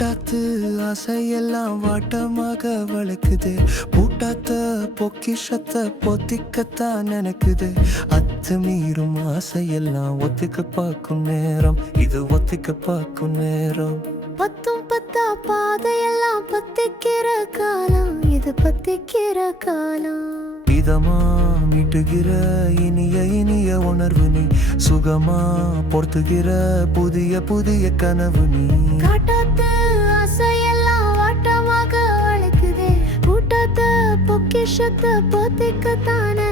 காட்டாத்து ஆசையெல்லாம் வாட்டமாக வளர்க்குது. பூட்டாத்த பொக்கிஷத்தை பொத்திக்கத்தான் நினைக்குது. அத்து மீறும் ஆசையெல்லாம் ஒத்துக்க பார்க்கும் நேரம். இது ஒத்துக்க பார்க்கும் நேரம். பத்தும் பத்தா பாதையெல்லாம் பத்திக்கிற காலம். இது பத்திக்கிற காலம். இதமா மீட்டுகிற இனிய இனிய உணர்வு நீ. சுகமா பொறுத்துகிற புதிய புதிய கனவு நீ. காட்டாத்த பொக்கிஷத்தை பொத்திக்கத்தான்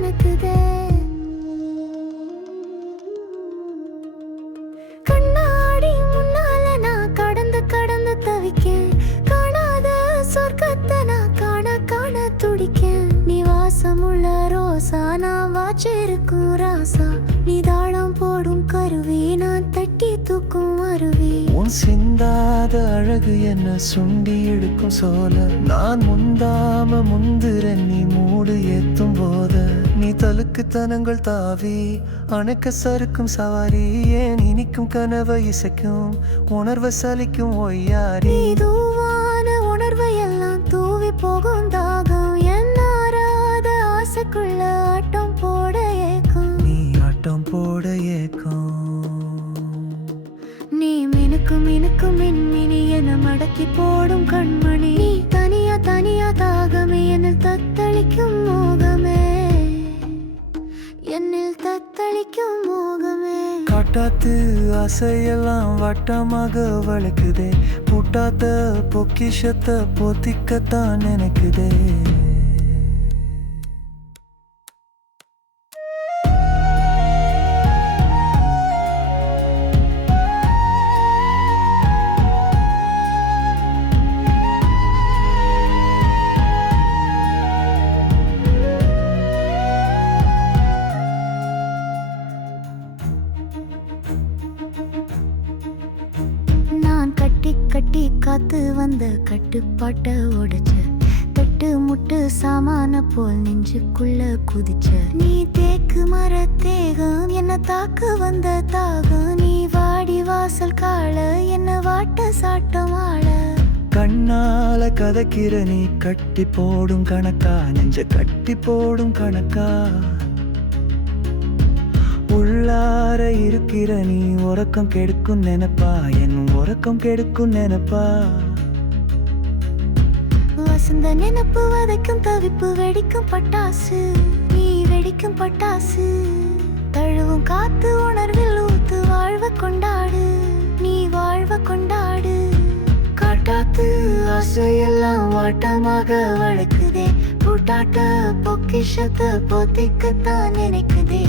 வாச்சிருக்கும் ராசா நீ தாளம் போடும் கருவி நான் தட்டி தூக்கும் அருவி. உன் சிந்தாத அழகு என்ன சுண்டி எடுக்கும் சோல நான் முந்தாம முந்துற நீ மூடு ஏத்தும் போத. நீ தலுக்கு தனங்கள் தாவி அணைக்க சறுக்கும் சவாரி. ஏன் இனிக்கும் கனவை இசைக்கும் உணர்வை சலிக்கும் ஒய்யாரி. தூவான உணர்வை எல்லாம் தூவி போகும் தாகம். என்னாராத ஆசைக்குள்ள ஆட்டம் போட மினுக்கும் மினுக்கும் மின்மினி என மடக்கி போடும் கண்மணி. நீ தனியா தனியா தாகமே என்னில் தத்தளிக்கும் மோகமே. என்னில் தத்தளிக்கும் மோகமே. காட்டாத்து ஆசையெல்லாம் வட்டமாக வளர்க்குதே. பூட்டாத்த பொக்கிஷத்தை பொத்திக்கத்தான் நினைக்குதே. கட்டி காத்து வந்த கட்டுப்பாட்ட உடைச்ச தட்டு முட்டு சாமான போல் நெஞ்சுக்குள்ள குதிச்ச. நீ தேக்கு மர தேகம் என்ன தாக்கு வந்த தாகம். நீ வாடி வாசல் கால என்ன வாட்ட சாட்டம் ஆள. கண்ணால கதக்கிற நீ கட்டி போடும் கணக்கா நெஞ்ச கட்டி போடும் கணக்கா. உள்ளார இருக்கிற நீ உறக்கம் கெடுக்கும் நினைப்பா என் உறக்கம் கெடுக்கும் நினைப்பா? வசந்த நினப்பு வதைக்கும் தவிப்பு வெடிக்கும் பட்டாசு. நீ வெடிக்கும் பட்டாசு. தழுவும் காத்து உணர்வில் ஊத்து வாழ்வ கொண்டாடு. நீ வாழ்வ கொண்டாடு. காட்டாத்து ஆசையெல்லாம் வாட்டமாக வளர்க்குதே. பூட்டாட்ட பொக்கிஷத்தை பொத்திக்கத்தான் நினைக்குதே.